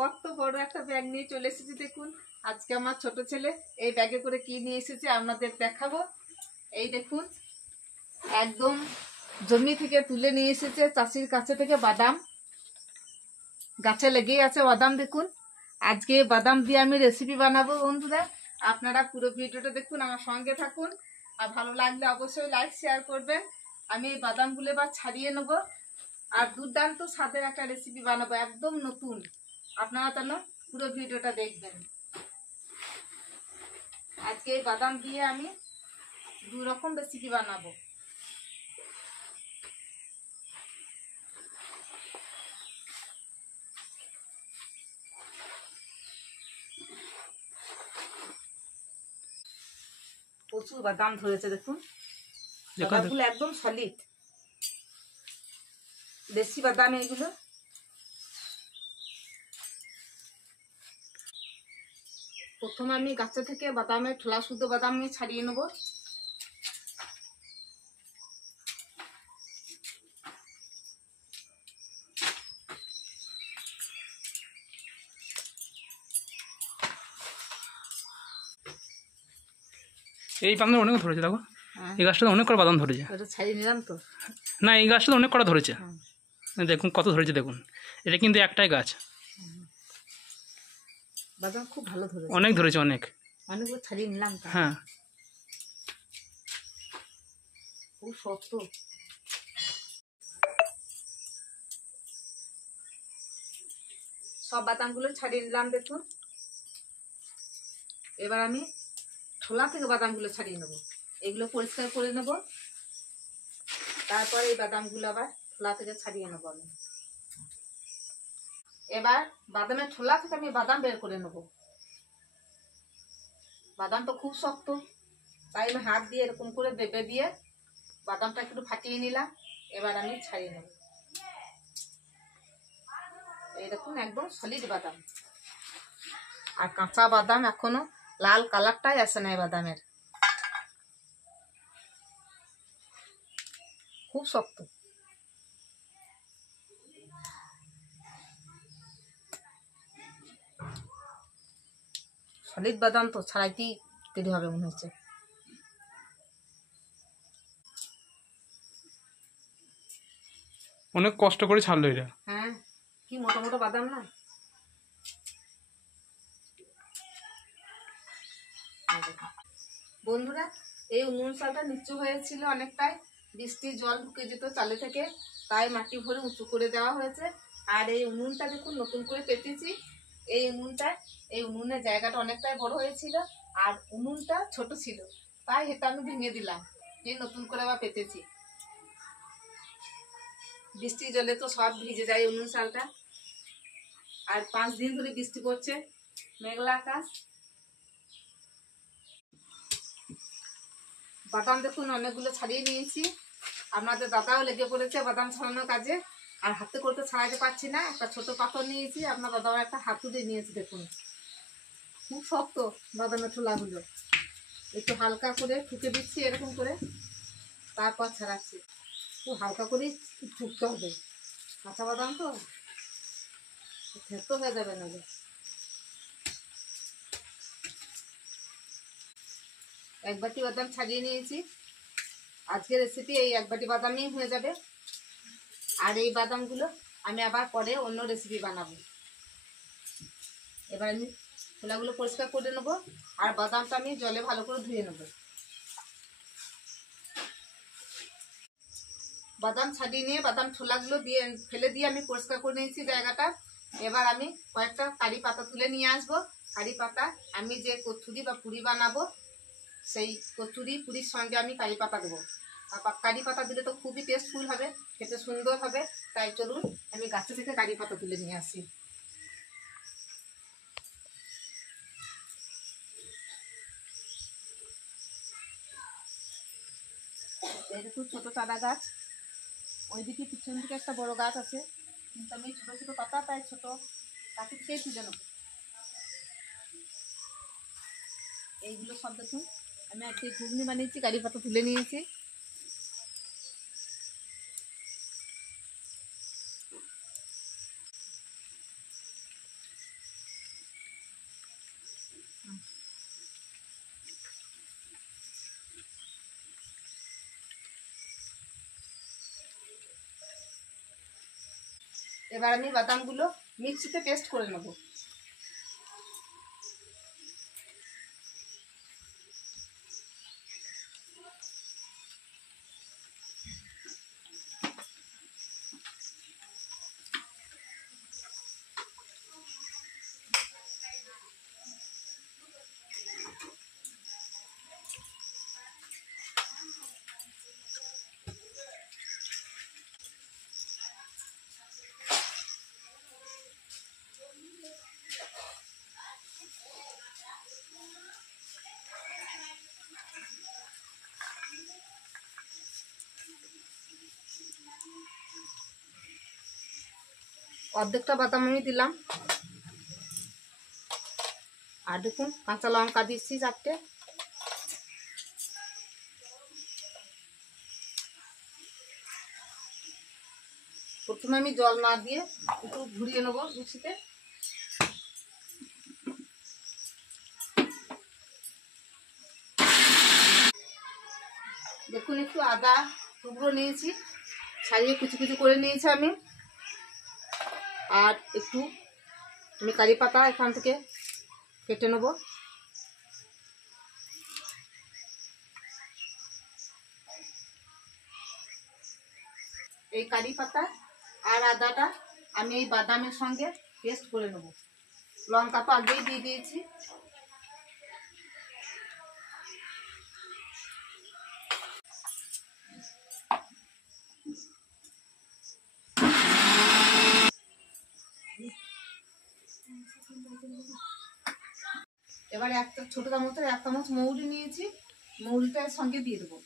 কত বড় একটা ব্যাগ নিয়ে চলে এসেছি দেখুন। আজকে আমার ছোট ছেলে এই ব্যাগে করে কি নিয়ে এসেছে আপনাদের দেখাবো। এই দেখুন, একদম জমি থেকে তুলে নিয়ে এসেছে চাষির কাছে থেকে বাদাম। গাছে লেগেই আছে বাদাম দেখুন। আজকে বাদাম দিয়ে আমি রেসিপি বানাবো বন্ধুরা। আপনারা পুরো ভিডিওটা দেখুন, আমার সঙ্গে থাকুন। আর ভালো লাগলে অবশ্যই লাইক শেয়ার করবেন। আমি এই বাদামগুলো এবার ছাড়িয়ে নেবো আর দুর্দান্ত স্বাদের একটা রেসিপি বানাবো, একদম নতুন। আপনারা তাহলে পুরো ভিডিওটা দেখবেন। আজকে এই বাদাম দিয়ে আমি দু রকম রেসিপি বানাবো। প্রচুর বাদাম ধরেছে দেখুন, বাদামগুলো একদম সলিড, দেশি বাদাম এগুলো। প্রথমে আমি গাছে থেকে বাদামের ঠোলা শুদ্ধ বাদাম নিয়ে ছাড়িয়ে নেব। এই বাদাম অনেক ধরেছে, দেখো এই গাছটাতে অনেক করে বাদাম ধরেছে। ওটা ছাড়িয়ে নিলাম তো। না, এই গাছটাতে অনেক কটা ধরেছে, দেখুন কত ধরেছে দেখুন। এটা কিন্তু একটাই গাছ, বাদাম খুব ভালো ধরেছে, অনেক ধরেছে, অনেকগুলো ছাড়িয়ে নিলাম। হ্যাঁ, খুব শক্ত। সব বাদামগুলো ছাড়িয়ে নিলাম দেখুন। এবার আমি ছোলা থেকে বাদামগুলো ছাড়িয়ে নেব, এগুলো পরিষ্কার করে নেব। তারপরে এই বাদামগুলো আবার ছোলা থেকে ছাড়িয়ে নেব আমি। এবার বাদামের ছোলা থেকে আমি বাদাম বের করে নেব। বাদাম তো খুব শক্ত, তাই আমি হাত দিয়ে এরকম করে বেবে দিয়ে বাদামটা একটু ফাটিয়ে নিলাম। এবার আমি ছাড়িয়ে নেব। এই দেখুন, একদম সলিড বাদাম। আর কাঁচা বাদাম এখনো লাল কালারটাই আসে না এই বাদামের, খুব শক্ত। সলিড বাদাম তো ছাড়াইতেই দেরি হবে মনে হচ্ছে। অনেক কষ্ট করে ছাড়লো এটা। হ্যাঁ, কি মোটা মোটা বাদাম না। বন্ধুরা, এই উনুন চালটা নিচু হয়েছিল অনেকটাই, বৃষ্টির জল ঢুকে যেত চালে থেকে, তাই মাটি ভরে উঁচু করে দেওয়া হয়েছে। আর এই উনুনটা দেখুন নতুন করে পেতেছি। এই উনুনের জায়গাটা অনেকটাই বড় হয়েছিল, আর উনুনটা ছোট ছিল, তাই এটা আমি ভেঙে দিলাম, এই নতুন করে আবার পেতেছি। বৃষ্টির জলে তো সব ভিজে যায় উনুন চালটা। আর 5 দিন ধরে বৃষ্টি পড়ছে, মেঘলা আকাশ। বাদাম দেখুন অনেকগুলো ছাড়িয়ে নিয়েছি। আপনাদের দাদাও লেগে পড়েছে বাদাম ছাড়ানোর কাজে, আর হাতে করে তো ছাড়াইতে পারছি না। একটা ছোট পাথর নিয়েছি, আপনার দাদাও একটা হাতুড়ি নিয়েছি দেখুন। খুব শক্ত বাদামের ঠোলাগুলো, একটু হালকা করে ঠুকে দিচ্ছি এরকম করে, তারপর ছাড়াচ্ছি। খুব হালকা করেই ঠুকতে হবে, কাঁচা বাদাম তো থেতো হয়ে যাবে না। এক বাটি বাদাম ছাড়িয়ে নিয়েছি। আজকের রেসিপি এই এক বাটি বাদামই হয়ে যাবে। আর এই বাদামগুলো আমি আবার পরে অন্য রেসিপি বানাবো। এবার আমি ছোলাগুলো পরিষ্কার করে নেবো, আর বাদামটা আমি জলে ভালো করে ধুয়ে নেবো। বাদাম ছাড়িয়ে নিয়ে বাদাম ছোলাগুলো দিয়ে ফেলে দিয়ে আমি পরিষ্কার করে নিয়েছি জায়গাটা। এবার আমি কয়েকটা কারি পাতা তুলে নিয়ে আসবো। কারি পাতা আমি যে কচুরি বা পুরি বানাবো, সেই কচুরি পুরির সঙ্গে আমি কারি পাতা দেবো। আর কারি পাতা দিলে তো খুবই টেস্টফুল হবে, খেতে সুন্দর হবে। তাই চলুন আমি গাছে থেকে কারি পাতা তুলে নিয়ে আসি। এই দেখুন ছোট চারা গাছ, ওইদিকে পিছন দিকে একটা বড় গাছ আছে, কিন্তু আমি ছোট ছোট পাতা, তাই ছোট গাছে থেকেই তুলে নেবো। এইগুলো সব দেখুন আমি আজকে ঘুগনি বানিয়েছি, কারি পাতা তুলে নিয়েছি। এবার আমি বাদামগুলো মিক্সিতে পেস্ট করে নেব। অর্ধেকটা বাদাম আমি দিলাম, আর দেখুন কাঁচা লঙ্কা দিচ্ছি 4টে। প্রথমে আমি জল না দিয়ে একটু ঘুরিয়ে নেবো মিক্সিতে। দেখুন একটু আদা টুকরো নিয়েছি, ছাড়িয়ে কুচি কুচি করে নিয়েছি আমি। আর একটু আমি কারি পাতা এখান থেকে কেটে নেব। এই কারি পাতা আর আদাটা আমি এই বাদামের সঙ্গে পেস্ট করে নেব। লঙ্কা তো আগেই দিয়ে দিয়েছি। এবার একটা ছোট চামচের 1 চামচ মৌরি নিয়েছি, মৌরিটা এর সঙ্গে দিয়ে দেবো।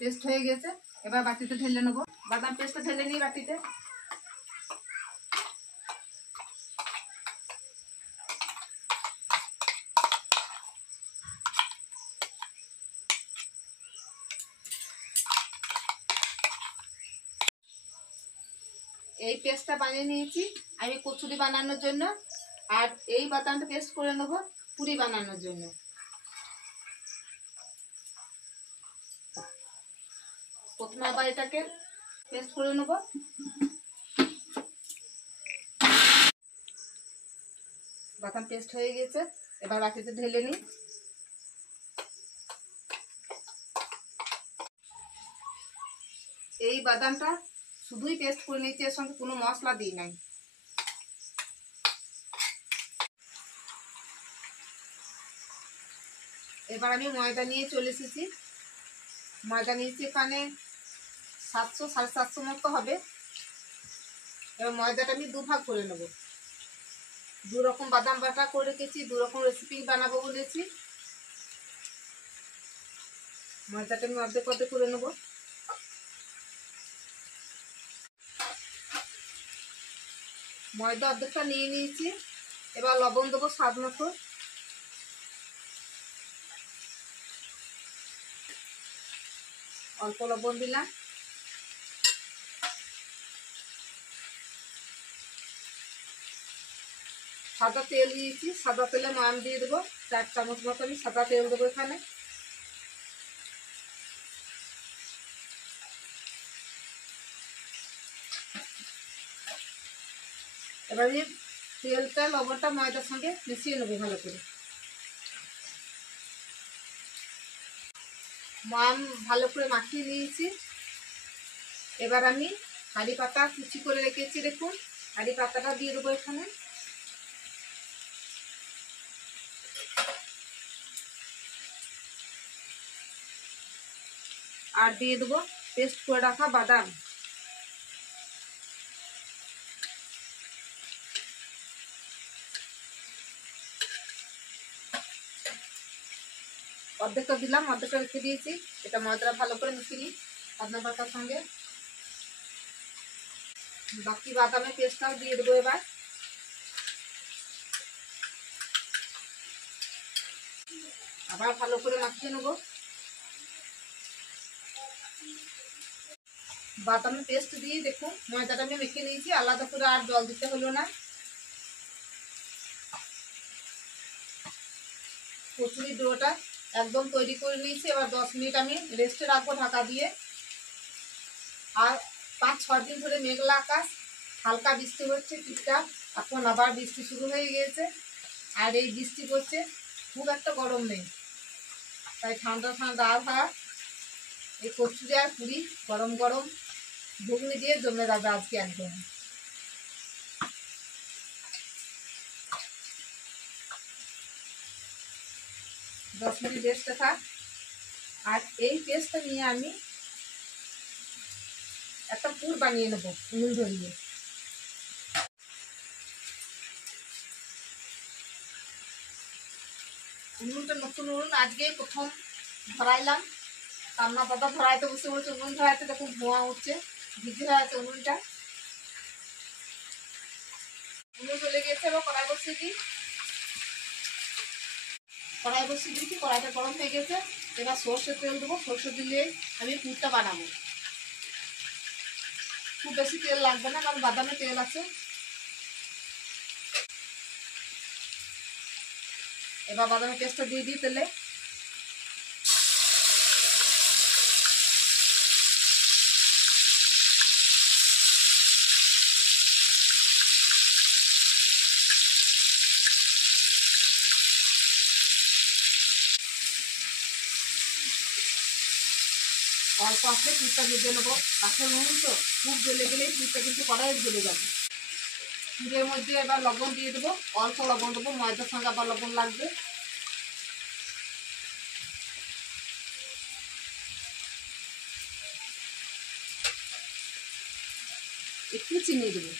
পেস্ট হয়ে গেছে, এবার বাটিতে ঢেলে নেবো। বাদাম পেস্টটা ঢেলে নিই বাটিতে। এই পেস্টটা বানিয়ে নিয়েছি আমি কচুরি বানানোর জন্য, আর এই বাদামটা পেস্ট করে নেব পুরি বানানোর জন্য। প্রথমে আবার এটাকে পেস্ট করে নেব। বাদাম পেস্ট হয়ে গেছে, এবার বাটিতে ঢেলে নিই। এই বাদামটা শুধুই পেস্ট করে নিয়েছি, এর সঙ্গে কোনো মশলা দিই নাই। এবার আমি ময়দা নিয়ে চলে এসেছি। ময়দা নিয়েছি এখানে 700 750 মতো হবে। এবার ময়দাটা আমি 2 ভাগ করে নেব। 2 রকম বাদাম বাটা করে রেখেছি, 2 রকম রেসিপি বানাবো বলেছি। ময়দাটা আমি অর্ধেক অর্ধেক করে নেব। ময়দা অর্ধেকটা নিয়ে নিয়েছি। এবার লবণ দেবো স্বাদ মতো। অল্প লবণ দিলাম। সাদা তেল দিয়েছি, সাদা তেলে ময়াম দিয়ে দেবো 4 চামচ মতো আমি সাদা তেল দেবো এখানে। এবার এই তেলটা লবণটা ময়দার সঙ্গে মিশিয়ে নেবো ভালো করে। ময়াম ভালো করে মাখিয়ে নিয়েছি। এবার আমি কারি পাতা কুচি করে রেখেছি, দেখুন কারি পাতাটা দিয়ে দেবো এখানে। আর দিয়ে দেবো পেস্ট করে রাখা বাদাম। অর্ধেকটা দিলাম, অর্ধেকটা রেখে দিয়েছি। এটা ময়দাটা ভালো করে মিশিয়ে নিই বাদাম পাতার সঙ্গে। বাকি বাদামের পেস্টটাও দিয়ে দেবো এবার। আবার ভালো করে মাখিয়ে নেবো। বাদামের পেস্ট দিয়ে দেখুন ময়দাটা আমি মেখে নিয়েছি, আলাদা করে আর জল দিতে হলো না। কচুরি ডোটা একদম তৈরি করে নিয়েছি। এবার 10 মিনিট আমি রেস্টে রাখবো ঢাকা দিয়ে। আর 5-6 দিন ধরে মেঘলা আকাশ, হালকা বৃষ্টি হচ্ছে টুকটাক, এখন আবার বৃষ্টি শুরু হয়ে গিয়েছে। আর এই বৃষ্টি করছে, খুব একটা গরম নেই, তাই ঠান্ডা ঠান্ডা আবহাওয়া। এই কচুরি আর পুরি গরম গরম ঘুগনি দিয়ে জমে যাবে আজকে একদম। দশ মিনিট রেস্টে থাক। আর এই পেস্টটা নিয়ে আমি একটা পুর বানিয়ে নেবো উনুন ধরিয়ে। উনুনটা নতুন উনুন, আজকে প্রথম ধরাইলাম। কান্না পাতা ধরাইতে বসে বলছে, উনুন ধরাইতে দেখুন ধোঁয়া উঠছে, ভিজে হয়ে আছে উনুনটা। উনুন চলে গেছে, এবার কড়াই বসিয়ে দিই। কড়াই বসিয়ে দিয়েছি, কড়াইটা গরম হয়ে গেছে। এবার সর্ষের তেল দেবো, সর্ষে দিলে আমি পুরটা বানাবো। খুব বেশি তেল লাগবে না, কারণ বাদামে তেল আছে। এবার বাদামের পেস্টটা দিয়ে দিই তেলে। অল্প আসলে পুরটা ভেজে নেবো, কাঁচা নুন তো খুব জ্বলে গেলেই পুরটা কিন্তু কড়াইয়ে জ্বলে যাবে। পুরের মধ্যে এবার লবণ দিয়ে দেবো, অল্প লবণ দেবো, ময়দার সঙ্গে আবার লবণ লাগবে। একটু চিনি দেবো।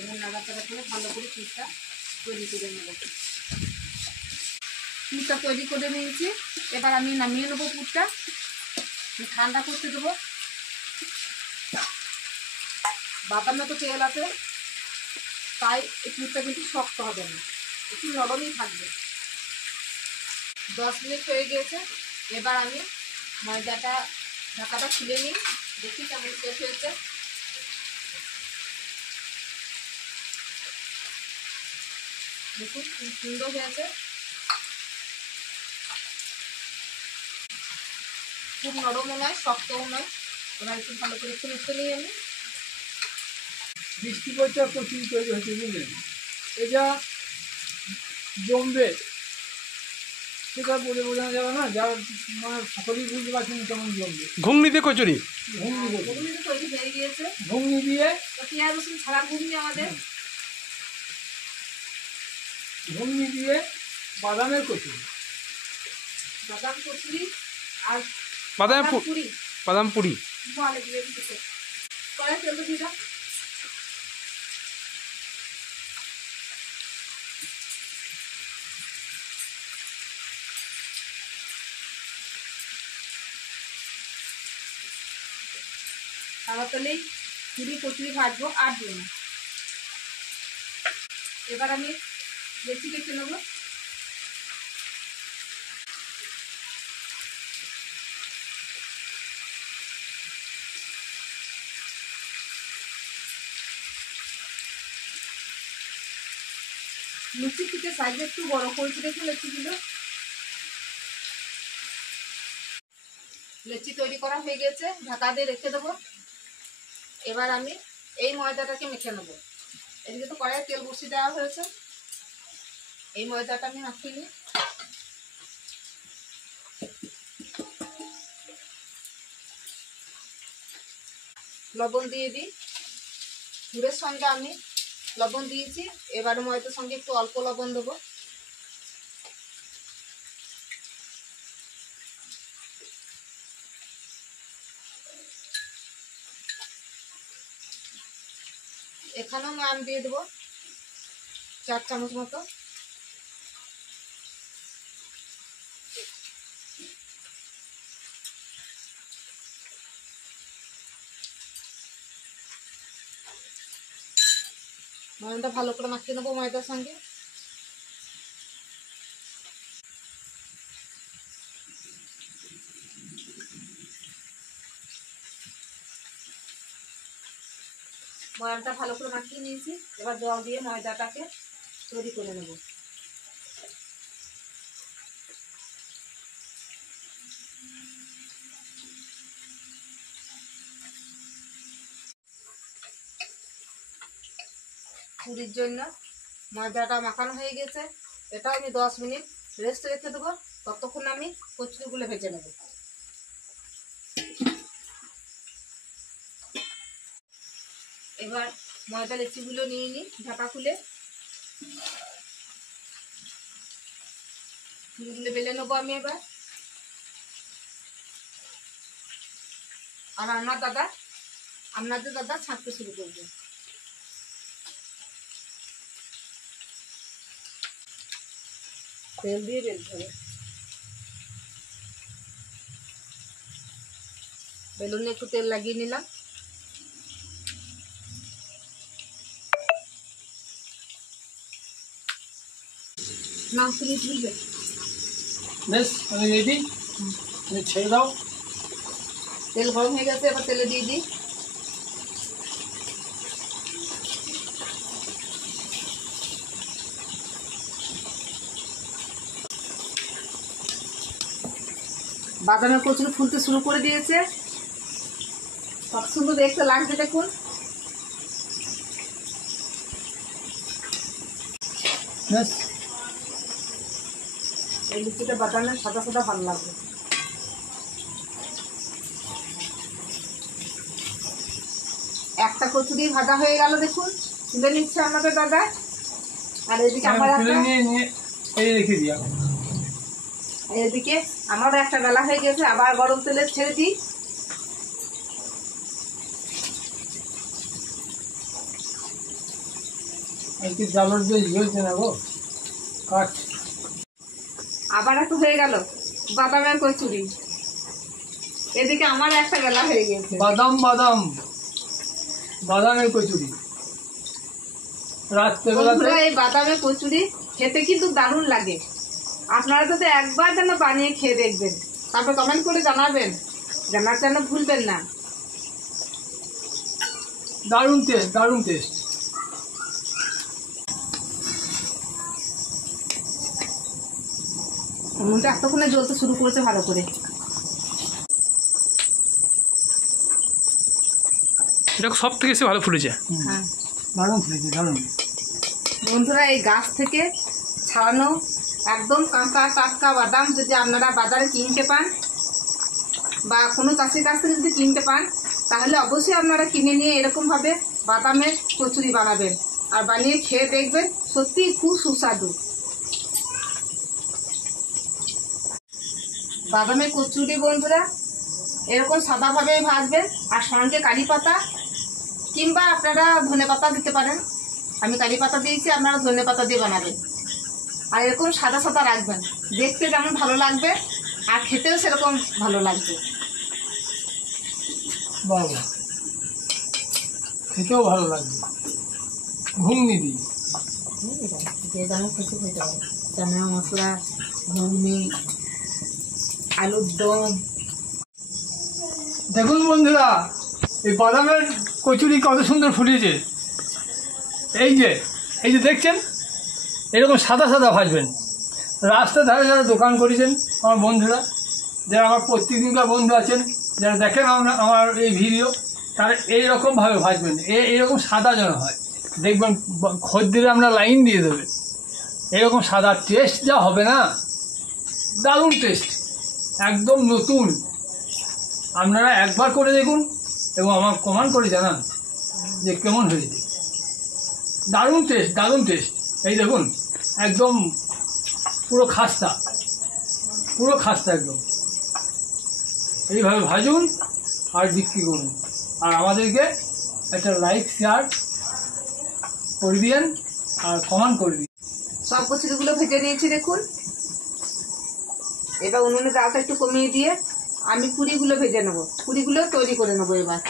এবং নাড়াচাড়া করে ভালো করে পুরটা তৈরি করে নেবো। পুরটা তৈরি করে নিয়েছি, এবার আমি নামিয়ে নেবো পুরটা, ঠান্ডা করতে দেবো। বাদামে তো তেল আছে, তাই এই পুরটা কিন্তু শক্ত হবে না, একটু নরমই থাকবে। 10 মিনিট হয়ে গিয়েছে। এবার আমি ময়দাটা ঢাকাটা খুলে নিই, দেখি কেমন সেট হয়েছে। দেখুন খুব সুন্দর হয়েছে, খুব নরমও নয় শক্তও নয়। এবার একটু ভালো করে একটু মিশে নিই আমি। বৃষ্টি পড়ছে আর কচুরি তৈরি হচ্ছে, বুঝলেন? এটা জমবে সেটা বলে বোঝানো যাবে না, যার মানে সকলেই বুঝতে পারছেন কেমন জমবে। ঘুগনি দিয়ে কচুরি। ঘুগনি করবে। ঘুগনি তো তৈরি হয়ে গিয়েছে, ঘুগনি দিয়ে তো পেঁয়াজ রসুন ছাড়া ঘুগনি আমাদের। ঘুগনি দিয়ে বাদামের কচুরি। বাদাম কচুরি আর বাদাম পুরি বাদাম পুরি। বলে দিয়ে দিতে কড়াই তেল দিয়ে দাও। তাড়াতাড়ি পুরি কচুরি ভাজবো আর দিও না। এবার আমি লেচি কেটে নেবো। লুচি থেকে সাইজে একটু বড় করেছি, দেখুন লেচিগুলো। লেচি তৈরি করা হয়ে গেছে, ঢাকা দিয়ে রেখে দেবো। এবার আমি এই ময়দাটাকে মেখে নেবো। এদিকে তো কড়াইয়ে তেল বসিয়ে দেওয়া হয়েছে, এই ময়দাটা আমি মাখিয়ে নিই। লবণ দিয়ে দিই, পুরের সঙ্গে আমি লবণ দিয়েছি, এবারে ময়দার সঙ্গে একটু অল্প লবণ দেবো। এখানেও আমি দিয়ে দেবো 4 চামচ মতো। ময়দাটা ভালো করে মাখিয়ে নেবো ময়দার সঙ্গে। ময়দাটা ভালো করে মাখিয়ে নিয়েছি, এবার জল দিয়ে ময়দাটাকে তৈরি করে নেব। পুরির জন্য ময়দাটা মাখানো হয়ে গেছে, এটা আমি 10 মিনিট রেস্ট রেখে দেবো। ততক্ষণ আমি কচুরিগুলো ভেজে নেব। এবার ময়দা লেচিগুলো নিয়ে নিই ঢাকা খুলে, পুরিগুলো বেলে নেবো আমি এবার। আর আপনাদের দাদা ছাঁকতে শুরু করবে। তেল দিয়ে বেলতে হবে, বেলুনে একটু তেল লাগিয়ে নিলাম। না তুমি তুলবে, বেশ আমি রেডি, ছেড়ে দাও। তেল গরম হয়ে গেছে, এবার তেলে দিয়ে দিই। বাদামের কচুরি ফুলতে শুরু করে দিয়েছে, কত সুন্দর দেখতে লাগছে দেখুন। বেশ এই লুচিটা বাদামের সাদা সাদা ভালো লাগবে। একটা কচুরি ভাজা হয়ে গেল দেখুন, তুলে নিচ্ছে আমাদের দাদা। আর এদিকে আমার তুলে একটা, নিয়ে এই রেখে দিয়া। এদিকে আমারও একটা বেলা হয়ে গেছে, আবার গরম তেলে ছেড়ে দিই। আজকে জালর দিয়ে হয়েছে না গো, কাঠ। আবার একটু হয়ে গেল বাদামের কচুরি, এদিকে আমার একটা বেলা হয়ে গেছে। বাদামের কচুরি রাত্রেবেলাতে। বন্ধুরা, এই বাদামের কচুরি খেতে কিন্তু দারুণ লাগে। আপনারা যদি একবার যেন বানিয়ে খেয়ে দেখবেন, তারপর কমেন্ট করে জানাবেন, জানার যেন ভুলবেন না। দারুণ টেস্ট, দারুণ টেস্ট। উনুনটা এতক্ষণে জ্বলতে শুরু করেছে ভালো করে। এটা সব থেকে বেশি ভালো ফুটেছে। হ্যাঁ দারুণ ফুটেছে, দারুণ। বন্ধুরা, এই গাছ থেকে ছাড়ানো একদম কাঁচা টাটকা বাদাম যদি আপনারা বাজারে কিনতে পান বা কোনো চাষির কাছ থেকে যদি কিনতে পান, তাহলে অবশ্যই আপনারা কিনে নিয়ে এরকমভাবে বাদামের কচুরি বানাবেন আর বানিয়ে খেয়ে দেখবেন, সত্যি খুব সুস্বাদু। বাদামের কচুরি বন্ধুরা এরকম সাদাভাবে ভাজবেন, আর সঙ্গে কারি পাতা কিংবা আপনারা ধনে পাতা দিতে পারেন। আমি কারি পাতা দিয়েছি, আপনারা ধনে পাতা দিয়ে বানাবেন। আর এরকম সাদা সাদা রাখবেন, দেখতে যেমন ভালো লাগবে আর খেতেও সেরকম ভালো লাগবে। বাবা, খেতেও ভালো লাগবে। ঘুগনি দিই, যে যেমন কিছু খেতে পারে, চানা মশলা, ঘুগনি, আলুর দম। দেখুন বন্ধুরা, এই বাদামের কচুরি কত সুন্দর ফুটেছে। এই যে দেখছেন, এরকম সাদা সাদা ভাজবেন। রাস্তার ধারে যারা দোকান করেছেন আমার বন্ধুরা, যারা আমার প্রত্যেকদিনকার বন্ধু আছেন, যারা দেখেন আমার এই ভিডিও, তারা এইরকমভাবে ভাজবেন। এইরকম সাদা যেন হয়, দেখবেন খদ্দেরে আমরা লাইন দিয়ে দেবে। এরকম সাদা টেস্ট যা হবে না, দারুণ টেস্ট, একদম নতুন। আপনারা একবার করে দেখুন এবং আমার কমেন্ট করে জানান যে কেমন হয়েছে। দারুণ টেস্ট, দারুণ টেস্ট। এই দেখুন, একদম পুরো খাস্তা, পুরো খাস্তা একদম। এইভাবে ভাজুন আর বিক্রি করুন। আর আমাদেরকে একটা লাইক শেয়ার করে দিন আর কমেন্ট করে দিন। সব কচুরিগুলো ভেজে নিয়েছি দেখুন। এবার উনুনে জালটা একটু কমিয়ে দিয়ে আমি পুরিগুলো ভেজে নেবো, পুরিগুলো তৈরি করে নেবো। এবার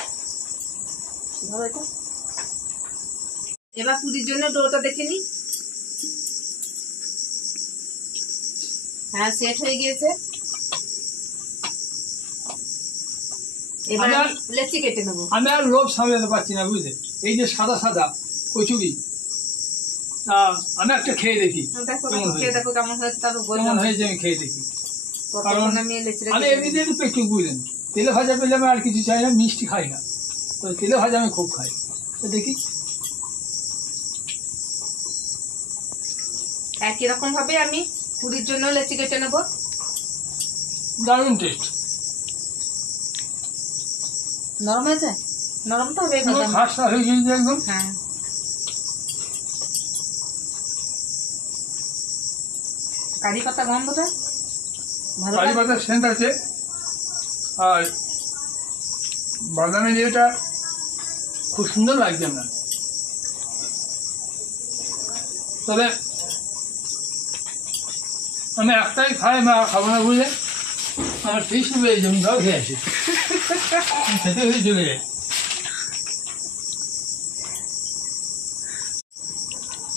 এবার পুরির জন্য ডোটা দেখে নি। হ্যাঁ, সেট হয়ে গিয়েছে। এবার আমি লেচি কেটে নেবো। আমি আর লোভ সামলাতে পারছি না, বুঝলে? এই যে সাদা সাদা কচুরি, আমি একটা খেয়ে দেখি খেয়ে দেখো কেমন হয়েছে, তারপর কেমন হয়েছে আমি খেয়ে দেখি। কারণ আমি আমি এমনিতে একটু পেটু, বুঝলেন, তেলে ভাজা পেলে আমি আর কিছু চাই না, মিষ্টি খাই না, তো তেলে ভাজা আমি খুব খাই। তো দেখি। একই রকম ভাবে আমি পুরির জন্য লেচি কেটে নেবো। দারুণ টেস্ট। নরম হয়েছে? নরম তো হবে, খাসা হয়ে গিয়েছে একদম। হ্যাঁ, কারি পাতা গন্ধটা ভালো, কারি পাতার সেন্ট আছে, আর বাদামের ইয়েটা খুব সুন্দর লাগছে না। তবে আমি একটাই খাই, আমি আর খাবো না, বুঝলে? আমার টেস্ট পেয়েছে, আমি জল খেয়ে আছি, খেতে খেতে চলে যায়।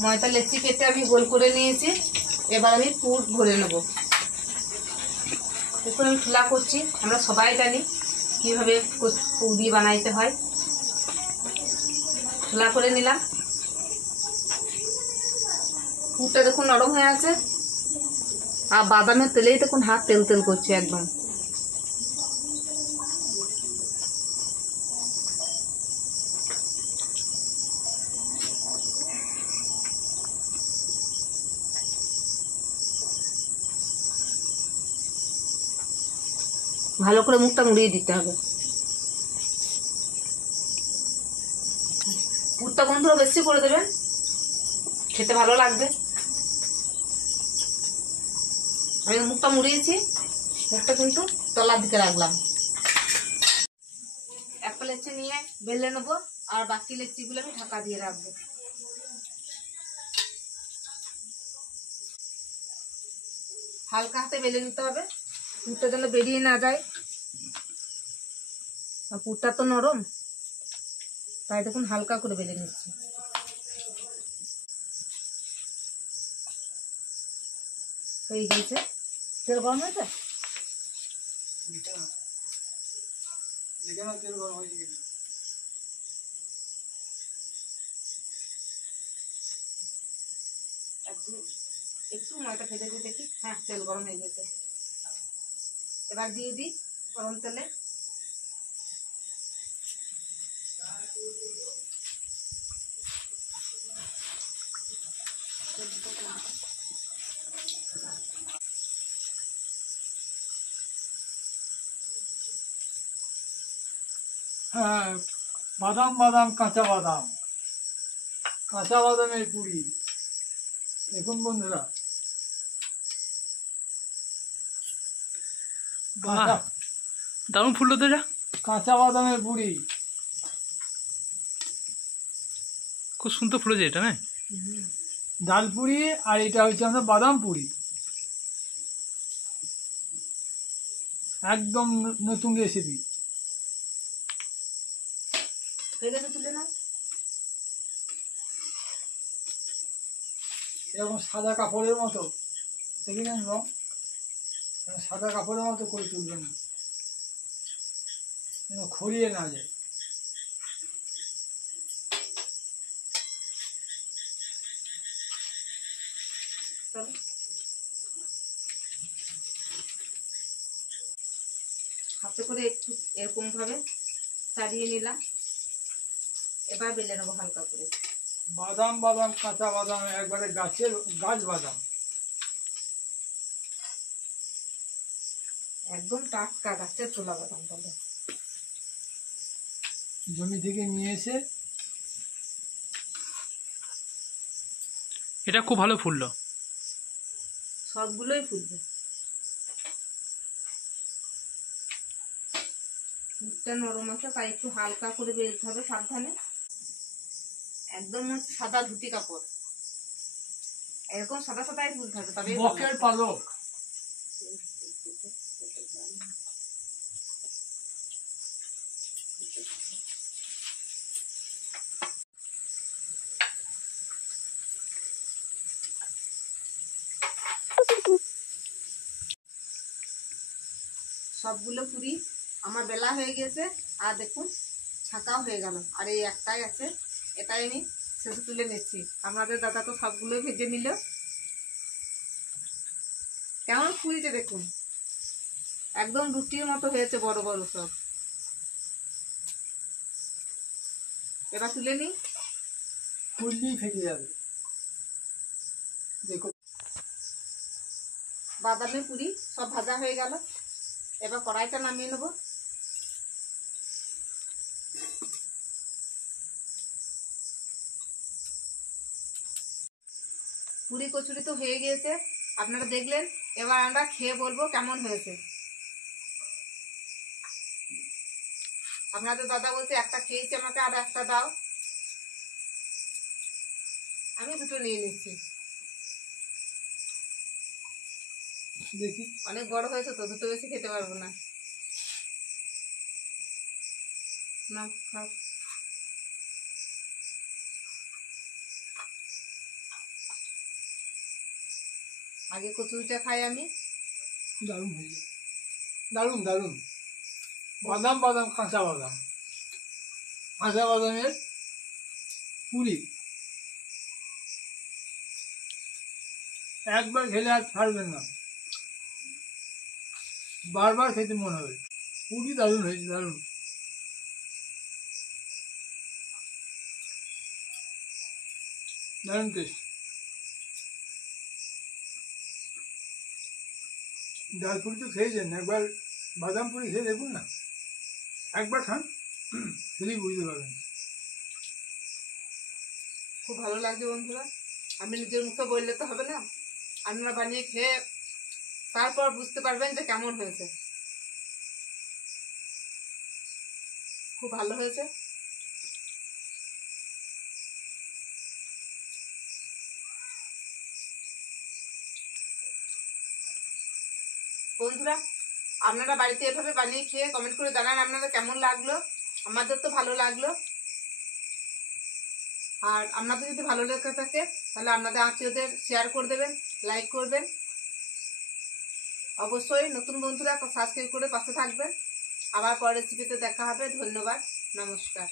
ময়দা লেচি কেটে আমি গোল করে নিয়েছি। এবার আমি পুর ভরে নেবো। দেখুন আমি খোলা করছি। আমরা সবাই জানি কিভাবে পুরি বানাইতে হয়। খোলা করে নিলাম। পুরটা দেখুন নরম হয়ে আছে, আর বাদামের তেলেই দেখুন হাত তেল তেল করছে একদম। ভালো করে মুখটা মুড়িয়ে দিতে হবে। পুরটা বন্ধুরা বেশি করে দেবেন, খেতে ভালো লাগবে। আমি মুখটা মুড়িয়েছি, মুখটা কিন্তু তলার দিকে রাখলাম। একটা লেচি নিয়ে বেলে নেবো, আর বাকি লেচিগুলো আমি ঢাকা দিয়ে রাখবো। হালকা হাতে বেলে নিতে হবে, পুরটা যেন বেরিয়ে না যায়। আর পুরটা তো নরম, তাই দেখুন হালকা করে বেলে নিচ্ছি। হয়ে গেছে। তেল গরম হয়েছে? একটু ময়দা ফেলে দিয়ে দেখি। হ্যাঁ, তেল গরম হয়ে গেছে। এবার দিয়ে দিই গরম তেলে। হ্যাঁ, বাদাম বাদাম কাঁচা বাদাম, কাঁচা বাদামের পুরি। দেখুন বন্ধুরা, দারুণ ফুললো তো এটা। কাঁচা বাদামের পুরি খুব সুন্দর ফুলেছে এটা, না? ডাল পুরি, আর এটা হচ্ছে আমাদের বাদাম পুরি। একদম নতুন রেসিপি। তুলে নাও। এরকম সাদা কাপড়ের মতো, দেখেছেন রং? সাদা কাপড়ের মতো করে তুলবেন, যেন খড়িয়ে না যায়। হাতে করে একটু এরকম ভাবে ছাড়িয়ে নিলাম। এবার বেলে নেবো হালকা করে। বাদাম বাদাম কাঁচা বাদাম, একবারে গাছের গাছ বাদাম, একদম টাটকা গাছের তোলা বাদাম বলে, জমি থেকে নিয়ে এসে। এটা খুব ভালো ফুললো। সবগুলোই ফুলবে। দুধটা নরম আছে, তাই একটু হালকা করে বেলতে হবে, সাবধানে। একদম সাদা ধুতি কাপড়, এরকম সাদা সাদাই তুলতে হবে, তবে বকের পালক। সবগুলো পুরি আমার বেলা হয়ে গেছে, আর দেখুন ছাঁকাও হয়ে গেল, আর এই একটাই আছে, এটাই আমি শেষে তুলে নিচ্ছি। আমাদের দাদা তো সবগুলোই ভেজে নিল। কেমন ফুলছে দেখুন, একদম রুটির মতো হয়েছে, বড় বড় সব। এবার তুলে নিই। ফুললেই ফেটে যাবে। দেখো বাদামের পুরি সব ভাজা হয়ে গেল, এবার কড়াইটা নামিয়ে নেব। পুরি কচুরি তো হয়ে গিয়েছে, আপনারা দেখলেন। এবার আমরা খেয়ে বলবো কেমন হয়েছে। আপনাদের দাদা বলছে একটা খেয়েছি, আমাকে আর একটা দাও। আমি দুটো নিয়ে নিচ্ছি। দেখি অনেক বড় হয়েছে তো, দুটো বেশি খেতে পারবো না। না খাও। আগে কচুরিটা খাই আমি। দারুণ হয়ে যায়, দারুণ দারুণ। বাদাম বাদাম কাঁচা বাদাম, কাঁচা বাদামের পুরি একবার খেলে আর ছাড়বেন না, বারবার খেতে মনে হবে। পুরি দারুণ হয়েছে, দারুণ। দারুণ টেস্ট। ডাল পুরি তো খেয়েছেন, একবার বাদাম পুরি খেয়ে দেখুন না, একবার খান, খেলেই বুঝতে পারবেন। খুব ভালো লাগছে বন্ধুরা। আমি নিজের মুখে বললে তো হবে না, আপনারা বানিয়ে খেয়ে তারপর বুঝতে পারবেন যে কেমন হয়েছে। খুব ভালো হয়েছে। বন্ধুরা, আপনারা বাড়িতে এভাবে বানিয়ে খেয়ে কমেন্ট করে জানান আপনাদের কেমন লাগলো। আমাদের তো ভালো লাগলো। আর আপনাদের যদি ভালো লেগে থাকে তাহলে আপনাদের আত্মীয়দের শেয়ার করে দেবেন, লাইক করবেন। অবশ্যই নতুন বন্ধুরা সাবস্ক্রাইব করে পাশে থাকবেন। আবার পরের রেসিপিতে দেখা হবে। ধন্যবাদ, নমস্কার।